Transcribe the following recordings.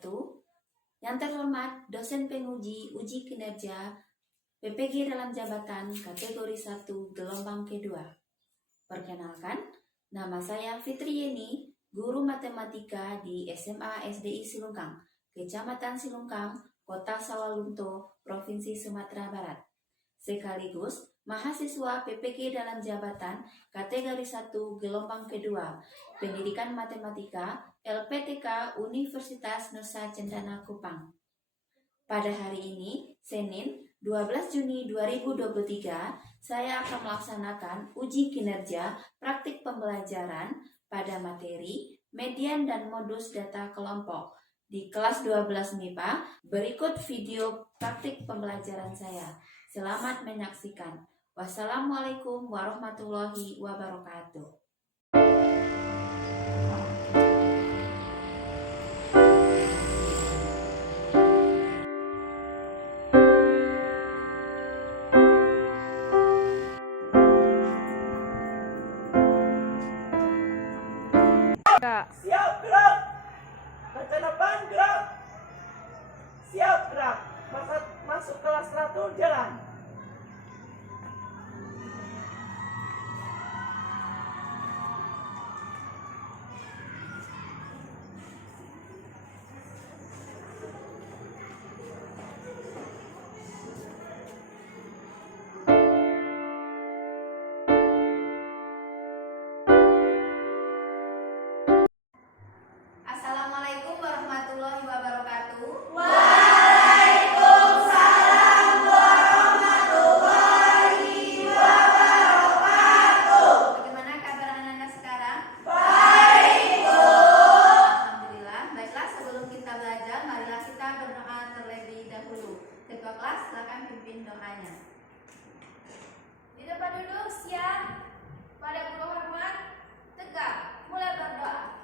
wabarakatuh. Yang terhormat dosen penguji uji kinerja PPG dalam jabatan kategori 1 gelombang kedua. Perkenalkan, nama saya Fitri Yeni, guru matematika di SMA SDI Silungkang, Kecamatan Silungkang, Kota Sawalunto, Provinsi Sumatera Barat. Sekaligus mahasiswa PPG dalam jabatan kategori 1 gelombang kedua, Pendidikan Matematika LPTK Universitas Nusa Cendana Kupang. Pada hari ini, Senin 12 Juni 2023, saya akan melaksanakan uji kinerja praktik pembelajaran pada materi median dan modus data kelompok di kelas 12 MIPA. Berikut video praktik pembelajaran saya. Selamat menyaksikan. Wassalamualaikum warahmatullahi wabarakatuh. Siap gerak. Baca depan gerak. Siap gerak. Masuk kelas 1 jalan. Assalamualaikum warahmatullahi wabarakatuh. Waalaikumsalam warahmatullahi wabarakatuh. Bagaimana kabar anak-anak sekarang? Baik, Bu. Alhamdulillah. Baiklah, sebelum kita belajar, marilah kita berdoa terlebih dahulu. Ketua kelas, silakan pimpin doanya. Di tempat duduk siap. Pada guru hormat, tegak, mulai berdoa.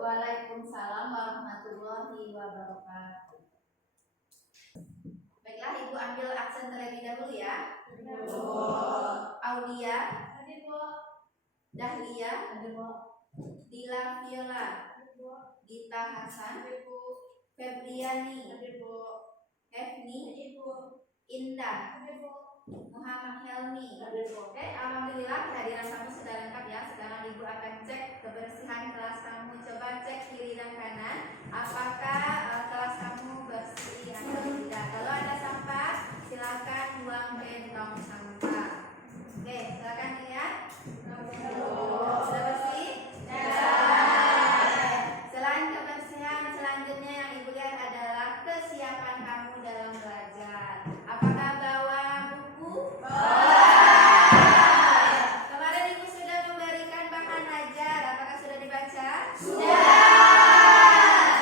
Waalaikumsalam warahmatullahi wabarakatuh. Baiklah, Ibu ambil aksen terlebih dahulu ya. Audia, Dahlia, Dila Viola, Dita Hasan, Febriani, Efni, Indah, Muhammad Helmi. Oke, alhamdulillah kehadiran kamu sudah lengkap ya. Sekarang Ibu akan cek kebersihan kelas kamu. Coba cek kiri dan kanan, apakah kelas kamu bersih atau tidak. Kalau ada sampah, silakan buang ke tong sampah. Oke, silakan lihat. Sudah bersih? Selain kebersihan, selanjutnya yang Ibu lihat adalah kesiapan kamu dalam belajar. Apakah bawa buku? Kemarin Ibu sudah memberikan bahan ajar. Apakah sudah dibaca? Sudah.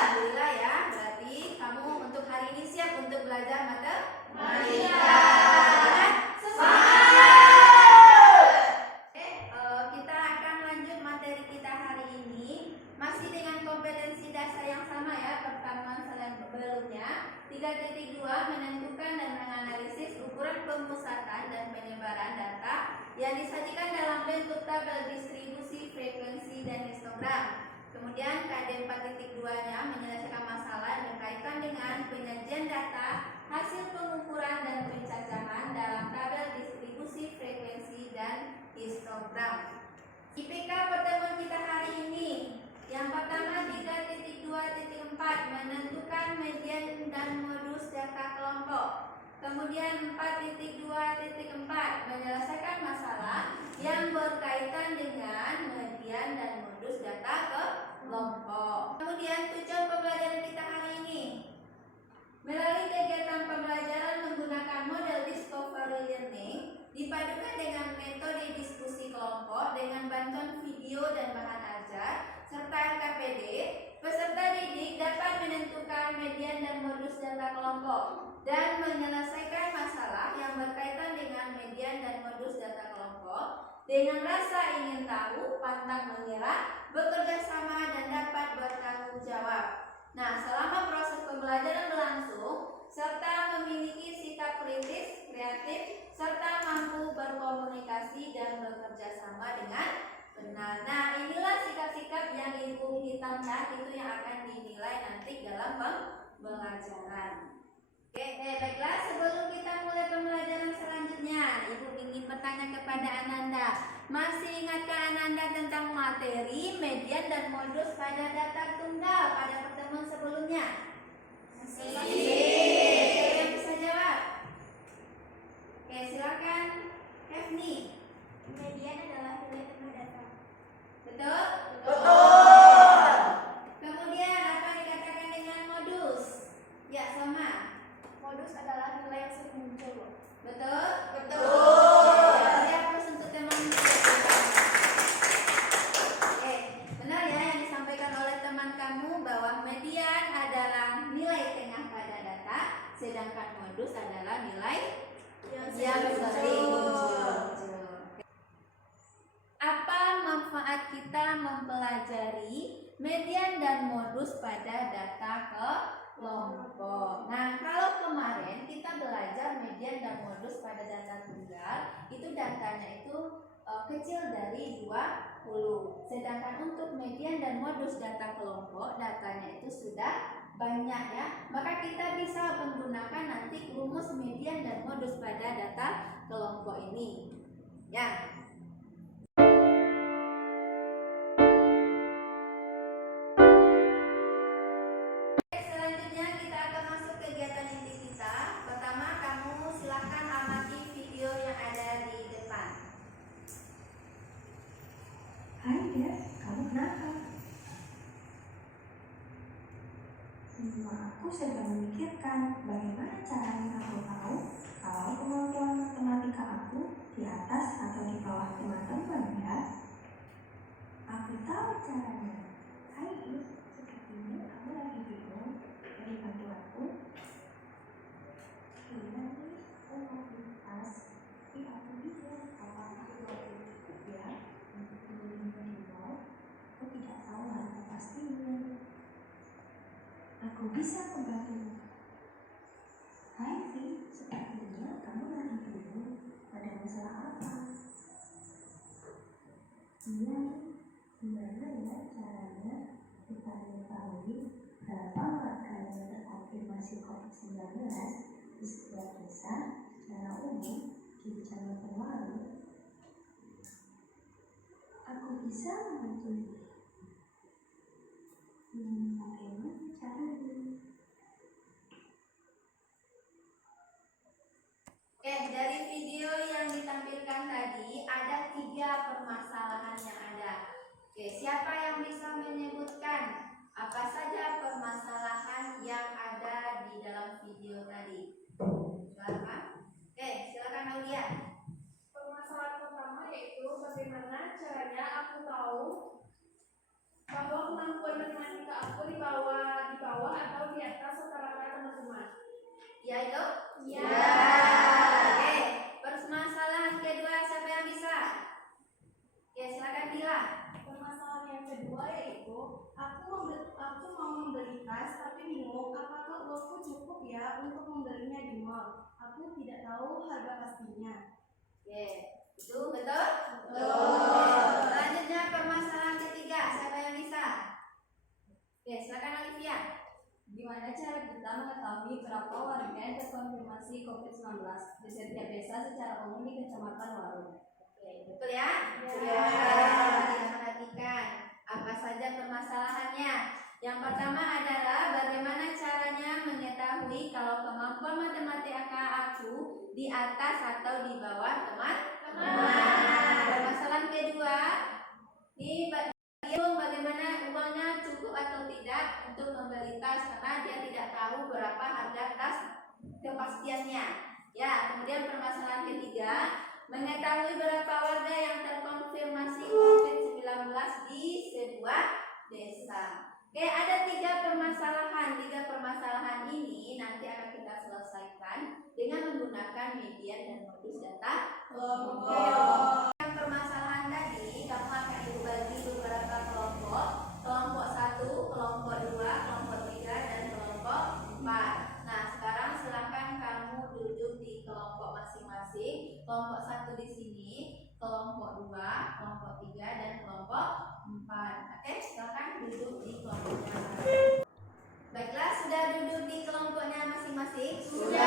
tabel distribusi frekuensi dan histogram. Kemudian KD 4.2-nya menyelesaikan masalah yang berkaitan dengan penyajian data, hasil pengukuran dan pencacahan dalam tabel distribusi frekuensi dan histogram. IPK pertemuan kita hari ini. Yang pertama 3.2.4 menentukan median dan modus data kelompok. Kemudian 4.2.4 menyelesaikan masalah yang berkaitan dengan median dan modus data kelompok. Kemudian tujuan pembelajaran kita hari ini. Melalui kegiatan pembelajaran menggunakan model discovery learning dipadukan dengan metode diskusi kelompok dengan bantuan video dan bahan ajar serta KPD, peserta didik dapat menentukan median dan modus data kelompok dan menyelesaikan masalah yang berkaitan dengan median dan modus data kelompok dengan rasa ingin tahu, pantang mengira, bekerja sama dan dapat bertanggung jawab. Nah, selama proses pembelajaran berlangsung serta memiliki sikap kritis, kreatif, serta mampu berkomunikasi dan bekerja sama dengan benar. Nah, inilah sikap-sikap yang Ibu hitamkan, itu yang akan dinilai nanti dalam pembelajaran. Oke, baiklah, sebelum kita mulai pembelajaran selanjutnya, Ibu ingin bertanya kepada Ananda. Masih ingatkah Ananda tentang materi, median, dan modus pada data tunggal pada pertemuan sebelumnya? Masih. Siapa yang bisa jawab? Oke, silakan Evni. Median adalah nilai tengah data. Betul? Betul. Kemudian apa dikatakan dengan modus? Ya, sama. Modus adalah nilai yang sering muncul. Betul? Betul. Saya harus untuk teman. Oke, benar ya yang disampaikan oleh teman kamu bahwa median adalah nilai tengah pada data, sedangkan modus adalah nilai yang sering muncul. Apa manfaat kita mempelajari median dan modus pada data kelompok? Nah, kalau kemarin kita belajar median dan modus pada data tunggal, itu datanya itu kecil dari 20. Sedangkan untuk median dan modus data kelompok, datanya itu sudah banyak ya. Maka kita bisa menggunakan nanti rumus median dan modus pada data kelompok ini. Ya. Selanjutnya kita akan masuk kegiatan inti kita. Pertama, kamu silahkan amati video yang ada di depan. Hai Dad, kamu kenapa? Aku sedang memikirkan bagaimana caranya aku tahu kalau kemampuan matematika aku di atas atau di bawah teman-teman ya. Aku tahu caranya. Hai Ibu, sepertinya kamu lagi bingung. Beri bantuanku. Iya nih, aku mau di tas. Tapi aku bingung apakah aku mau rupiah untuk membelinya di mall. Aku tidak tahu harga pastinya. Aku bisa membantu. Hai Vi, sepertinya kamu lagi bingung. Ada masalah apa? Iya nih, gimana ya caranya kita mengetahui berapa warga yang terkonfirmasi COVID-19 di setiap desa secara umum di Kecamatan Waru? Aku bisa membantu. Bagaimana caranya? Dari video yang ditampilkan tadi ada 3 permasalahan yang ada. Siapa yang bisa menyebutkan apa saja permasalahan yang ada di dalam video tadi? Silakan. Silakan Aulia. Permasalahan pertama yaitu bagaimana caranya aku tahu bahwa kemampuan matematika aku di bawah atau di atas rata-rata teman-teman. Ya itu? Ya. Permasalahan kedua siapa yang bisa? Silakan Dila. Permasalahan yang kedua yaitu aku mau membeli tas tapi bingung apakah uangku cukup ya untuk membelinya di mall. Aku tidak tahu harga pastinya. Itu betul? Betul. permasalahan ketiga, siapa yang bisa? Oke, silakan Olivia. Gimana cara kita mengetahui berapa warga yang terkonfirmasi COVID-19 di setiap desa secara umum di Kecamatan Waru? Oke, betul ya? Ya. Perhatikan apa saja permasalahannya. Yang pertama adalah bagaimana caranya mengetahui kalau kemampuan matematika aku di atas atau di bawah teman-teman. Permasalahan kedua, bagaimana uangnya cukup atau tidak untuk membeli tas karena dia tidak tahu berapa harga tas kepastiannya. Ya, kemudian permasalahan ketiga, mengetahui berapa warga yang terkonfirmasi COVID-19 di sebuah desa. Oke, ada tiga permasalahan. Tiga permasalahan ini nanti akan kita selesaikan dengan menggunakan media dan modus data kelompok. Permasalahan tadi kamu akan dibagi beberapa kelompok. Kelompok 1, kelompok 2, kelompok 3, dan kelompok 4. Nah, sekarang silakan kamu duduk di kelompok masing-masing. Kelompok 1 di sini, kelompok 2, kelompok 3, dan kelompok 4. Oke, silakan duduk di kelompoknya. Baiklah, sudah duduk di kelompoknya masing-masing? Sudah.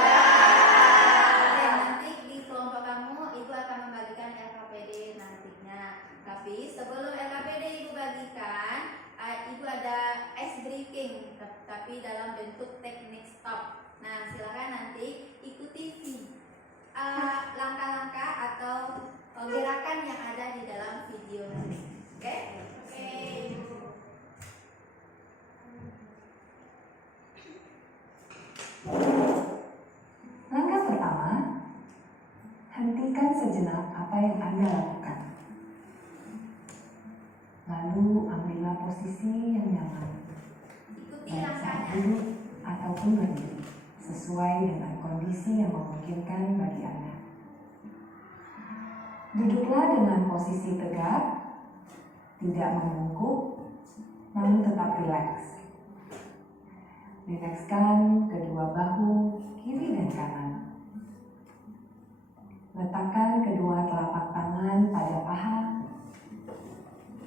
Oke, nanti di kelompok kamu Ibu akan membagikan LKPD nantinya. Tapi sebelum LKPD Ibu bagikan, Ibu ada ice briefing, tapi dalam bentuk teknik stop. Nah, silakan nanti ikuti langkah-langkah atau gerakan yang ada di dalam video nanti. Oke? Oke. Langkah pertama, hentikan sejenak apa yang Anda lakukan. Lalu ambillah posisi yang nyaman, Ikuti baik saat langkahnya. duduk ataupun berdiri, sesuai dengan kondisi yang memungkinkan bagi Anda. Duduklah dengan posisi tegak, tidak membungkuk, namun tetap rileks. Rilekskan kedua bahu, kiri dan kanan. Letakkan kedua telapak tangan pada paha.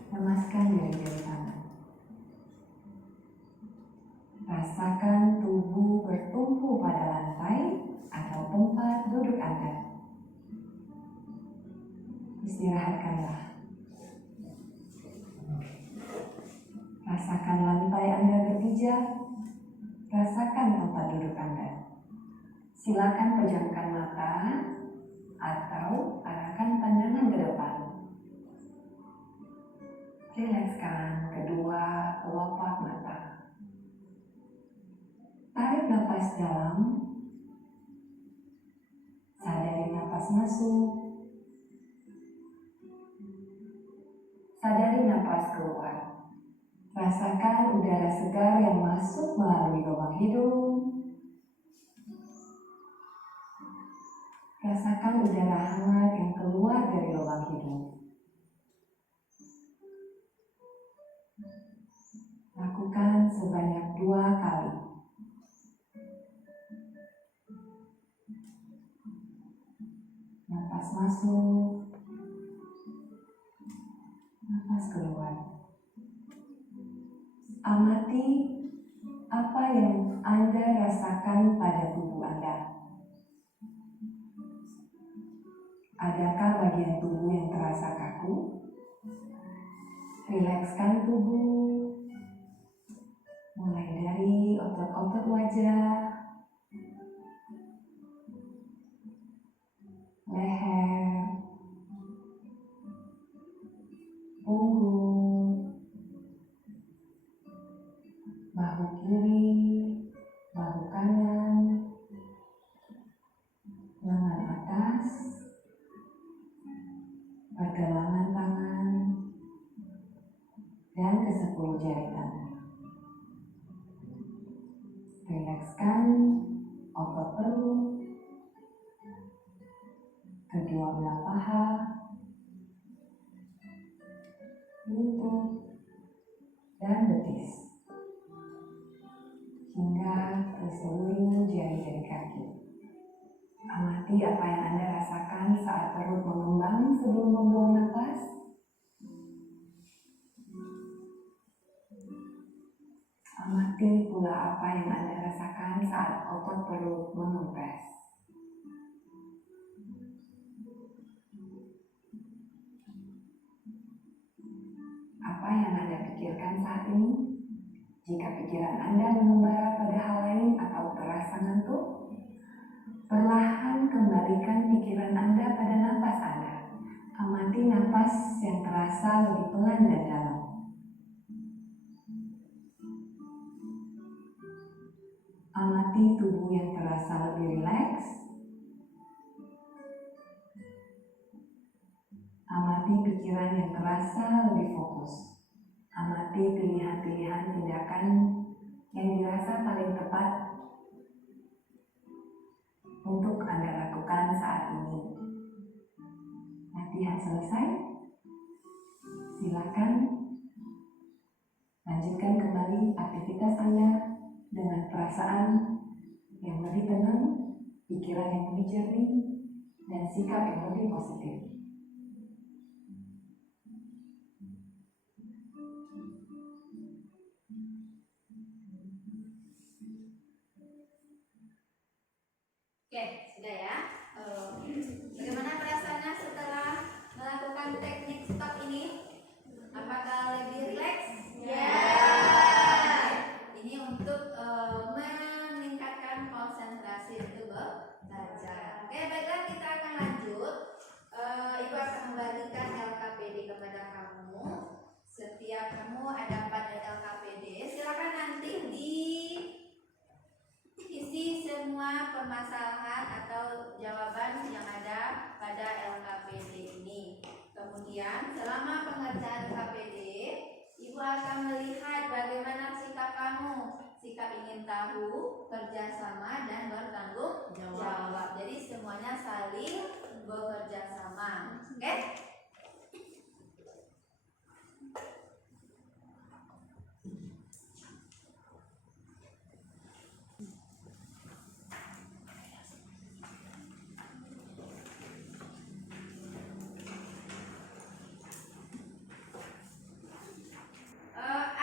Lemaskan jari-jari tangan. Rasakan tubuh bertumpu pada lantai atau tempat duduk Anda. Istirahatkanlah. Rasakan lantai Anda berpijak. Rasakan tempat duduk Anda. Silakan pejamkan mata atau arahkan pandangan ke depan. Rilekskan kedua kelopak mata. Tarik napas dalam. Sadari napas masuk. Sadari napas keluar. Rasakan udara segar yang masuk melalui lubang hidung. Rasakan udara hangat yang keluar dari lubang hidung. Lakukan sebanyak 2 kali. Napas masuk. Napas keluar. Amati apa yang Anda rasakan pada tubuh Anda. Adakah bagian tubuh yang terasa kaku? Rilekskan tubuh. Mulai dari otot-otot wajah, leher, punggung, bahu kiri, bahu kanan, lengan atas, pergelangan tangan, dan ke-10 jari tangan. Rilekskan otot perut, kedua belah paha, lutut, dan betis, hingga ke seluruh jari-jari kaki. Amati apa yang Anda rasakan saat perut mengembang sebelum membuang napas. apa yang Anda rasakan saat otot perut mengempes? Apa yang Anda pikirkan saat ini? Jika pikiran Anda mengembara pada hal lain atau terasa ngantuk, perlahan kembalikan pikiran Anda pada napas Anda. Amati napas yang terasa lebih pelan dan dalam. Amati tubuh yang terasa lebih rileks. Amati pikiran yang terasa lebih fokus. Amati pilihan-pilihan tindakan yang dirasa paling tepat untuk Anda lakukan saat ini. Latihan selesai. Silakan lanjutkan kembali aktivitas Anda dengan perasaan yang lebih tenang, pikiran yang lebih jernih, dan sikap yang lebih positif. Oke, sudah ya. Bagaimana perasaannya setelah melakukan teknik stop ini? Apakah lebih rileks? Ya. Ini untuk meningkatkan konsentrasi untuk belajar. Oke, baiklah, kita akan lanjut. Ibu akan memberikan LKPD kepada kamu. Setiap kamu ada 4 LKPD. Silakan nanti isi semua permasalahan atau jawaban yang ada pada LKPD ini. Kemudian selama pengerjaan LKPD, Ibu akan melihat bagaimana sikap kamu. Sikap ingin tahu, kerjasama, dan bertanggung jawab. Jadi semuanya saling bekerja sama. Oke?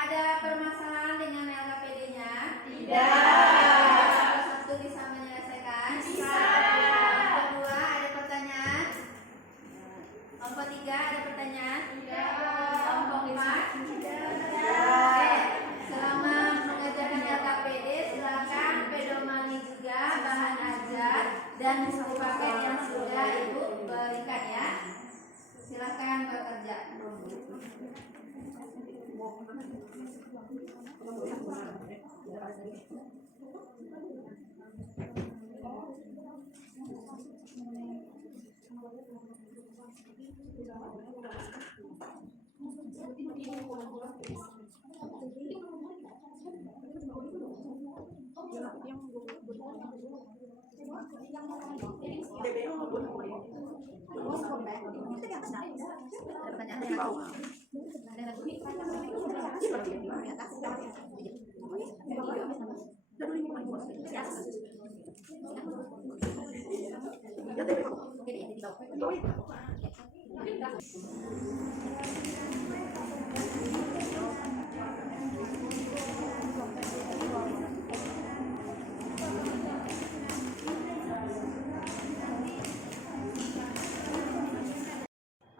Ada permasalahan dengan LKPD-nya? Tidak. Satu bisa menyelesaikan? Bisa. Kedua, ada pertanyaan? Kelompok 3 ada pertanyaan? Tidak. Kelompok 4? Tidak. Oke. Selama mengerjakan LKPD, silakan pedomani juga bahan ajar dan buku paket yang sudah Ibu berikan ya. Silakan bekerja.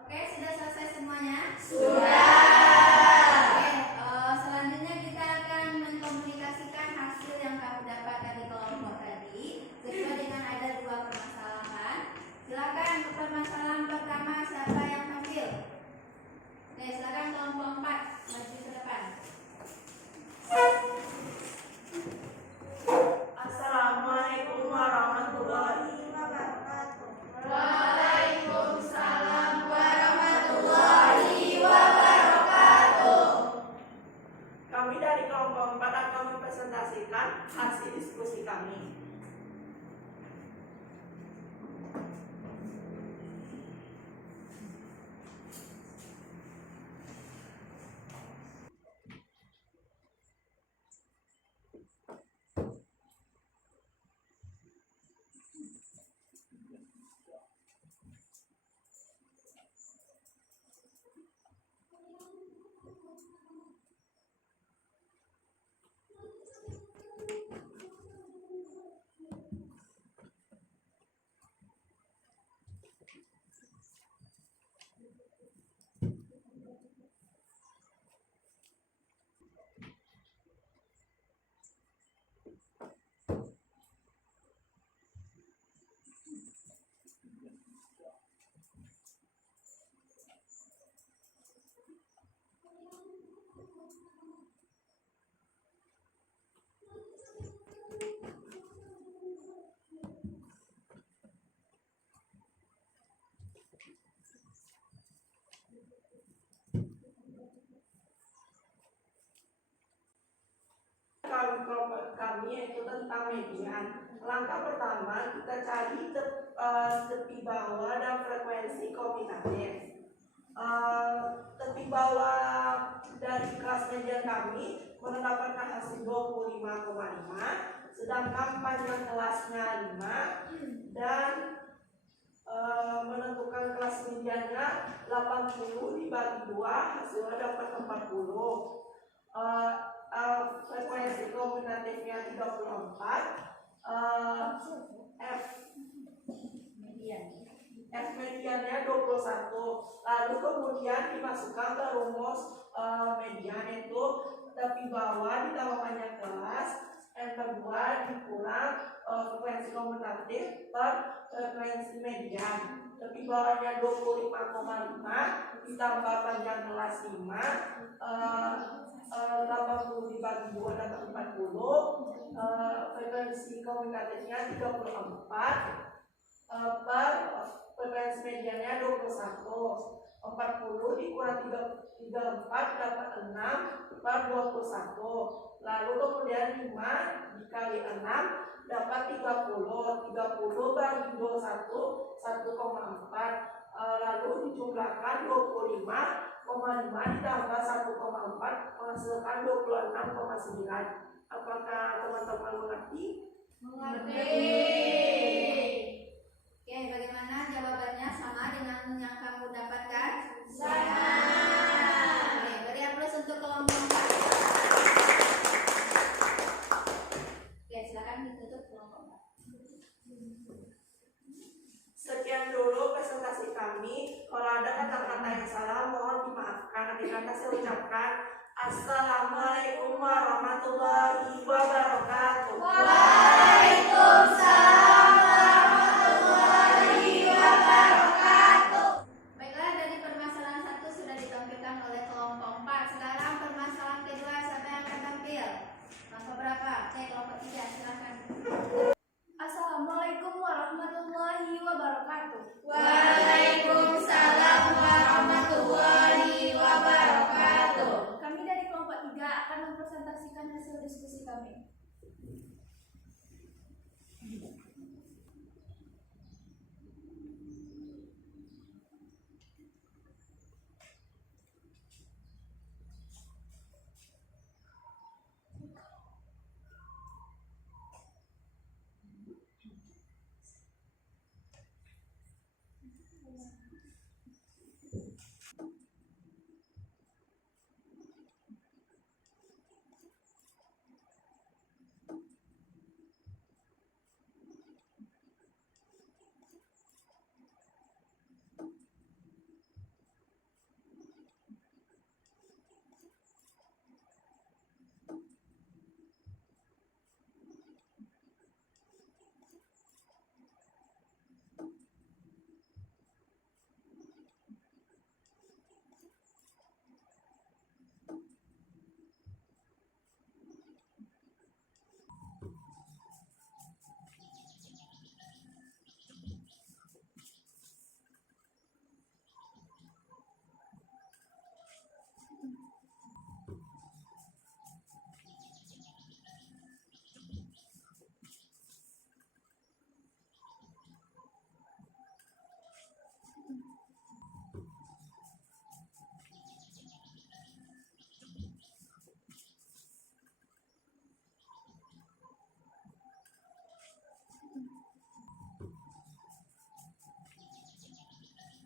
Oke, sudah selesai semuanya? Sudah. Oke, selanjutnya kita akan mengkomunikasikan hasil yang kamu dapatkan di kelompok tadi sesuai dengan ada 2 permasalahan. Silakan permasalahan pertama siapa yang ambil? Oke, silakan kelompok 4 maju ke depan. Assalamualaikum warahmatullahi wabarakatuh. Waalaikumsalam warahmatullahi wabarakatuh. Kami dari kelompok 4 akan mempresentasikan hasil diskusi kami. yaitu tentang median. Langkah pertama kita cari tepi bawah dan frekuensi kombinatif. Tepi bawah dari kelas median kami mendapatkan hasil 25,5, sedangkan panjang kelasnya 5 dan menentukan kelas mediannya 80 dibagi 2 hasilnya dapat 40. Frekuensi kombinatifnya 34. F mediannya 21. Lalu kemudian dimasukkan ke rumus median, itu tepi bawah ditambah panjang kelas N kedua dikurang frekuensi kombinatif per frekuensi median. Tepi bawahnya 25,5 ditambah panjang kelas 5, 80 dibagi 2 dapat 40. Frekuensi kombinatifnya 34 per frekuensi mediannya 21. 40 dikurang 34 dapat 6 per 21. Lalu kemudian 5 dikali 6 dapat 30. 30 bagi 21 1,4. Lalu dijumlahkan 25,5 ditambah 1,4 menghasilkan 26,9. Apakah teman-teman mengerti? Mengerti. Oke, bagaimana jawabannya? Sama dengan yang kamu dapatkan? Sama. Oke, beri aplaus untuk kelompok 4. Oke, silakan ditutup kelompok 4. Sekian dulu presentasi kami. Kalau ada kata-kata yang salah mohon dimaafkan. Nanti saya ucapkan Assalamualaikum warahmatullahi wabarakatuh. Waalaikumsalam warahmatullahi wabarakatuh. Baiklah, dari permasalahan 1 sudah ditampilkan oleh kelompok 4. Sekarang permasalahan kedua, siapa yang akan tampil? Kelompok berapa? Kelompok 3, silakan. Assalamualaikum warahmatullahi wabarakatuh. Waalaikumsalam warahmatullahi wabarakatuh. Kami dari kelompok 3 akan mempresentasikan hasil diskusi kami.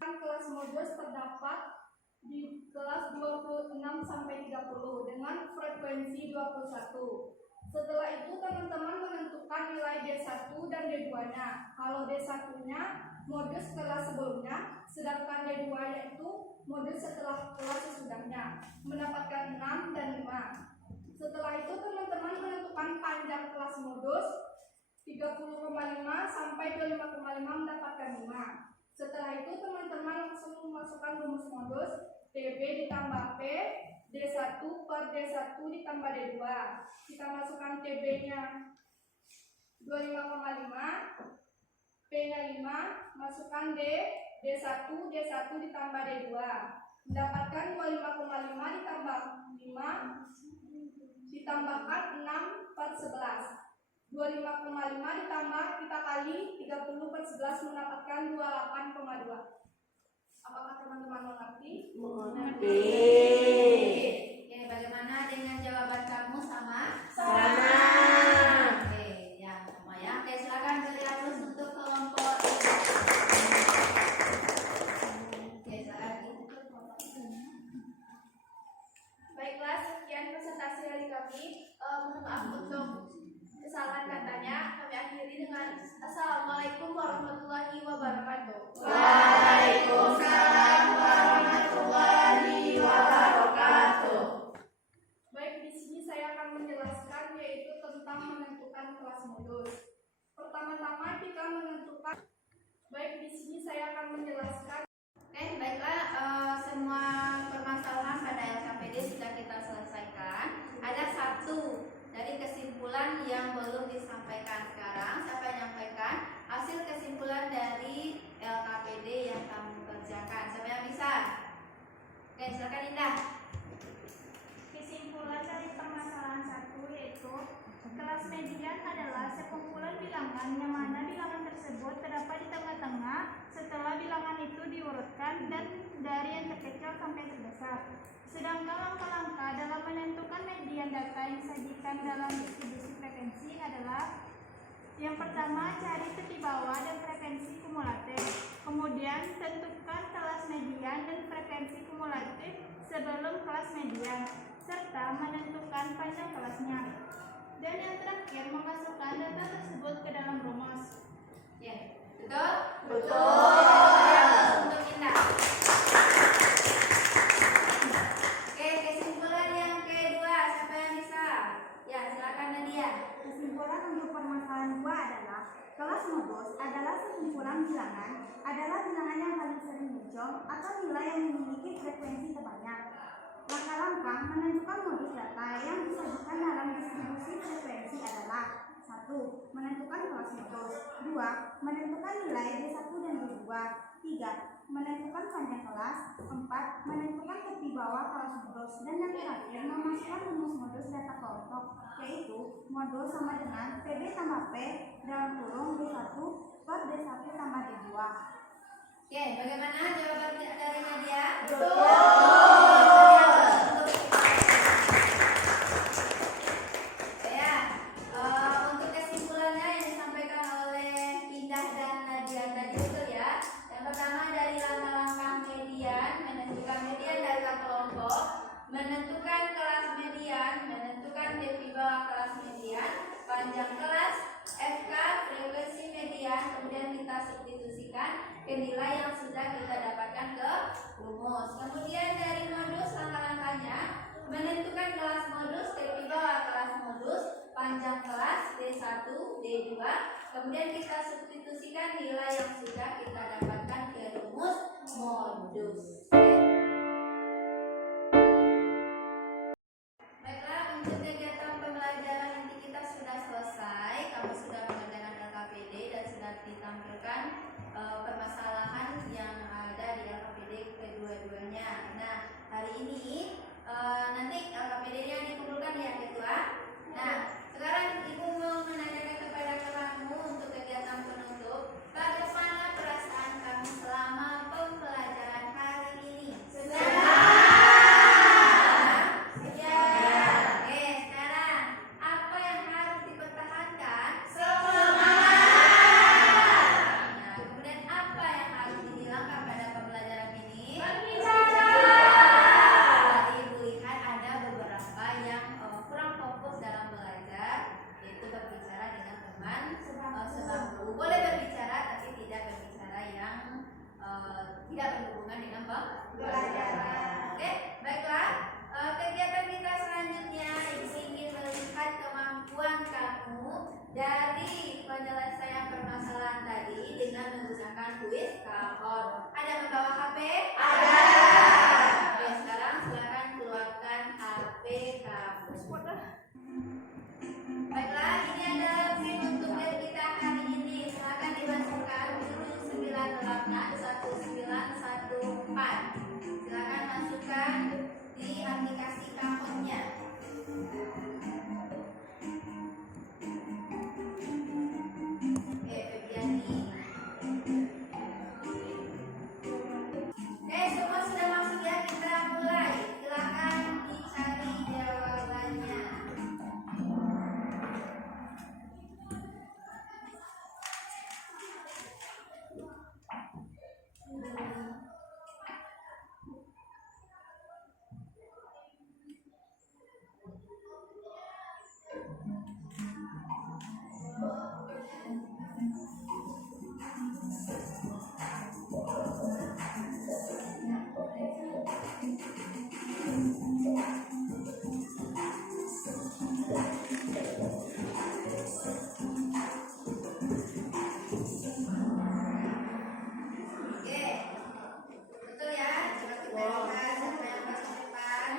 Kelas modus terdapat di kelas 26 sampai 30 dengan frekuensi 21. Setelah itu teman-teman menentukan nilai D1 dan D2-nya. Kalau D1-nya modus kelas sebelumnya, sedangkan D2 yaitu modus setelah kelas sesudahnya, mendapatkan 6 dan 5. Setelah itu teman-teman menentukan panjang kelas modus 30,5 sampai 25,5 mendapatkan 5. Setelah itu teman-teman langsung memasukkan rumus modus DB ditambah P, D1 per D1 ditambah D2. Kita masukkan TB-nya 25,5, P-nya 5, masukkan D, D1 ditambah D2. Mendapatkan 25,5 ditambah 5, ditambahkan 6 per 11. 25,5 ditambah kita kali 30/11 mendapatkan 28,2. Apakah teman-teman mengerti? Mengerti. Oke, bagaimana dengan jawaban kamu sama? Sama. Oke, ya sama ya. Oke, silakan beri aplaus untuk kelompok ini. Oke, silakan. Baiklah, sekian presentasi dari kami. Mohon maaf untuk kesalahan katanya. Kami akhiri dengan Assalamualaikum warahmatullahi wabarakatuh. Waalaikumsalam warahmatullahi wabarakatuh. Baik, di sini saya akan menjelaskan yaitu tentang menentukan kelas modus. Pertama-tama kita menentukan. Baik, di sini saya akan menjelaskan. Oke, baiklah, semua permasalahan pada LKPD sudah kita selesaikan. Ada satu dari kesimpulan yang belum disampaikan sekarang. Siapa yang menyampaikan hasil kesimpulan dari LKPD yang kamu kerjakan? Siapa yang bisa? Oke, silakan Indah. Kesimpulan dari permasalahan 1 yaitu kelas median adalah sekumpulan bilangan yang mana bilangan tersebut terdapat di tengah-tengah setelah bilangan itu diurutkan dan dari yang terkecil sampai terbesar. Sedangkan langkah-langkah dalam menentukan median data yang disajikan dalam distribusi frekuensi adalah yang pertama, cari tepi bawah dan frekuensi kumulatif. Kemudian, tentukan kelas median dan frekuensi kumulatif sebelum kelas median, serta menentukan panjang kelasnya. Dan yang terakhir, memasukkan data tersebut ke dalam rumus. Ya, betul? Betul. Untuk Indah. Oke, kesimpulan yang kedua, siapa yang bisa? Ya, silakan Nadia. Kesimpulan untuk permasalahan 2 adalah kelas modus adalah sekumpulan bilangan yang paling sering muncul atau nilai yang memiliki frekuensi terbanyak. Langkah-langkah menentukan modus data yang disajikan dalam distribusi frekuensi adalah 1. Menentukan kelas modus. 2. Menentukan nilai D1 dan D2. 3. Menentukan panjang kelas. 4. Menentukan tepi bawah kelas modus. Dan yang terakhir, memasukkan rumus modus data kelompok, yaitu modus sama dengan PB tambah P dalam kurung D1 per D1 tambah D2. Oke, bagaimana jawaban dari Nadia? Ya, untuk kesimpulannya yang disampaikan oleh Indah dan Nadia tadi betul ya. Yang pertama dari langkah-langkah median, menentukan median data kelompok, menentukan kelas median, menentukan depi bawah kelas median, panjang kelas, FK, frekuensi median, kemudian kita substitusikan ke nilai yang sudah kita dapatkan ke rumus. Kemudian dari modus langkah-langkahnya, menentukan kelas modus, depi bawah kelas modus, panjang kelas D1, D2, kemudian kita substitusikan nilai yang sudah kita dapatkan ke rumus modus. Baiklah, untuk kegiatan pembelajaran inti kita sudah selesai. Kamu sudah mengerjakan LKPD dan sudah ditampilkan permasalahan yang ada di LKPD kedua-duanya. Nah, hari ini nanti LKPD-nya dikumpulkan ya ketua. Nah, sekarang Ibu mau menanyakan kepada kamu untuk kegiatan penutup, bagaimana perasaan kamu selama pembelajaran hari ini? Senang. Oke, sekarang apa yang harus dipertahankan? Nah, kemudian apa yang harus dihilangkan pada pembelajaran ini? Tadi Ibu lihat ada beberapa yang kurang fokus dalam belajar, yaitu berbicara dengan teman sebangku. Boleh berbicara tapi tidak berbicara yang tidak berhubungan dengan pembelajaran. Oke, baiklah. Kegiatan kita selanjutnya Ibu ingin melihat kemampuan kamu dari penyelesaian permasalahan tadi dengan menggunakan kuis kahor. Ada yang membawa HP? Ada. Oke, sekarang silakan keluarkan HP kamu. Baiklah, ini adalah pin untuk lab kita hari ini. Silakan dimasukkan 7981914. Silakan Oke, betul ya. Coba kita lihat siapa yang paling cepat.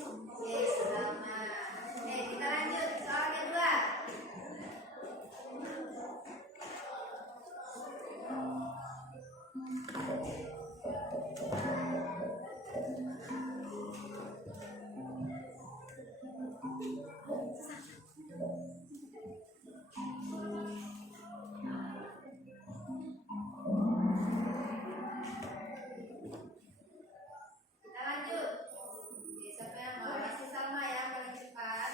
Oke, sama. Oke, kita lanjut soal kedua. Kita lanjut. Oke, siapa yang mau? Masih sama ya, paling cepat.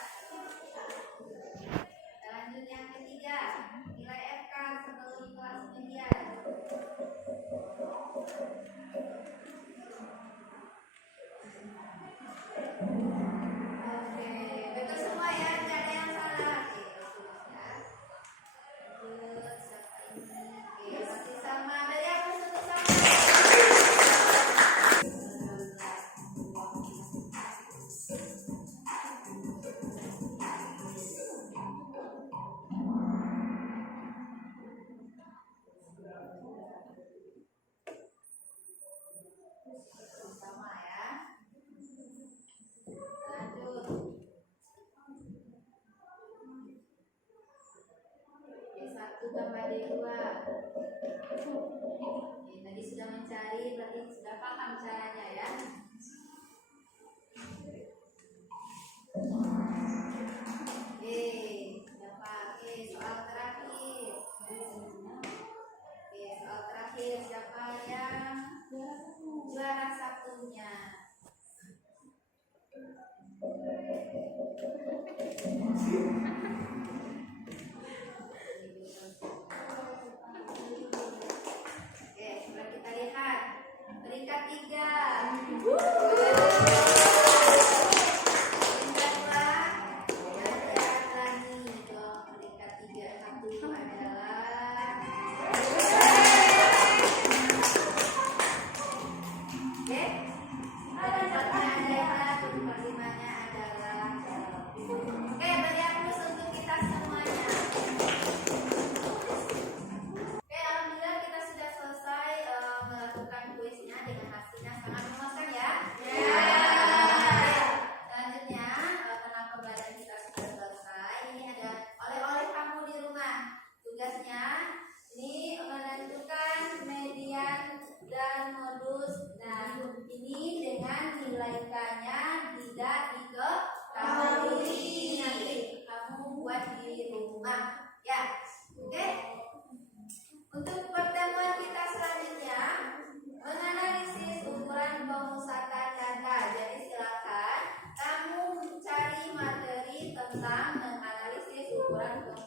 Kita lanjut yang ketiga. Nilai FK sebelum kelas median. Oke, betul semua ya, tidak ada yang salah. Oke, bagus ya. Lanjut, siapa ini? Oke, masih sama. Dari aku satu sama. Sama ya. Lanjut. D1 tambah D2. Oke, tadi sudah mencari, berarti sudah paham caranya ya. Oke, siapa? Oke, soal terakhir. Oke, soal terakhir siapa yang juara satunya? Oke, coba kita lihat peringkat 3. Peringkat 2 ada lagi dong. Peringkat 3 satu adalah oke. Peringkatnya adalah 5-nya adalah oke, beri aplaus untuk kita semuanya. Oke, alhamdulillah kita sudah selesai melakukan kuisnya dengan hasilnya sangat memuaskan ya. Selanjutnya, karena pembelajaran kita sudah selesai, ini ada oleh-oleh kamu di rumah. Tugasnya ini menentukan median dan modus. Nah, ini dengan nilai K-nya tidak diketahui. Nanti kamu buat di rumah ya. Oke. Untuk pertemuan kita selanjutnya menganalisis ukuran pemusatan data. Jadi silakan kamu mencari materi tentang menganalisis ukuran pemusatan